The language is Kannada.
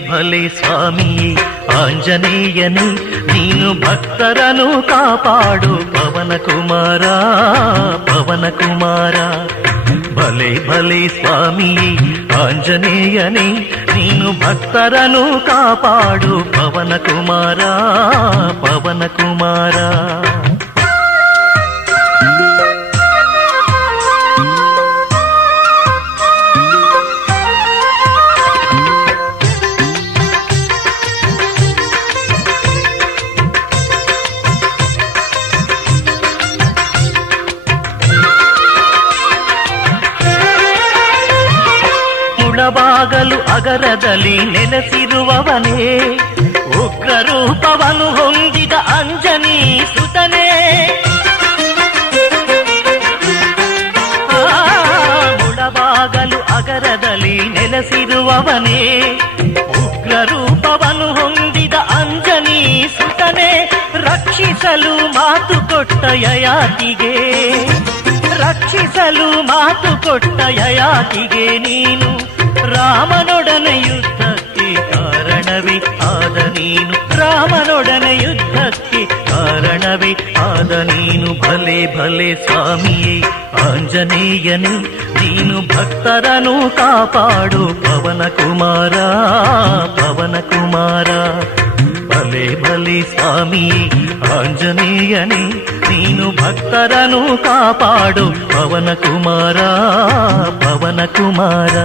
ಭಲೆ ಸ್ವಾಮಿಯೇ ಆಂಜನೇಯನೇ ನೀನು ಭಕ್ತರನು ಕಾಪಾಡು ಪವನ ಕುಮಾರ ಪವನ ಕುಮಾರ. ಭಲೆ ಭಲೆ ಸ್ವಾಮಿಯೇ ಆಂಜನೇಯನೇ ನೀನು ಭಕ್ತರನು ಕಾಪಾಡು ಪವನ ಕುಮಾರ ಪವನ ಕುಮಾರ. ಮುಳಬಾಗಲು ಅಗರದಲ್ಲಿ ನೆಲೆಸಿರುವವನೇ ಉಗ್ರ ರೂಪವನ್ನು ಹೊಂದಿದ ಅಂಜನಿ ಸುತನೇ. ಮುಳಬಾಗಲು ಅಗರದಲ್ಲಿ ನೆಲೆಸಿರುವವನೇ ಉಗ್ರ ರೂಪವನ್ನು ಹೊಂದಿದ ಅಂಜನಿ ಸುತನೇ. ರಕ್ಷಿಸಲು ಮಾತು ಕೊಟ್ಟ ಯಯಾತಿಗೆ ರಕ್ಷಿಸಲು ಮಾತು ಕೊಟ್ಟ ಯಯಾತಿಗೆ ನೀನು ರಾಮನೊಡನೆ ಯುದ್ಧಕ್ಕೆ ಕಾರಣವೇ ಆದ ನೀನು ರಾಮನೊಡನೆ ಯುದ್ಧಕ್ಕೆ ಕಾರಣವೇ ಆದ ನೀನು. ಭಲೆ ಭಲೆ ಸ್ವಾಮಿಯೇ ಆಂಜನೇಯನೇ ನೀನು ಭಕ್ತರನು ಕಾಪಾಡು ಪವನ ಕುಮಾರ ಪವನ ಕುಮಾರ. ಭಲೆ ಭಲೆ ಸ್ವಾಮಿಯೇ ಆಂಜನೇಯನೇ ನೀನು ಭಕ್ತರನು ಕಾಪಾಡು ಪವನ ಕುಮಾರ ಪವನ ಕುಮಾರ.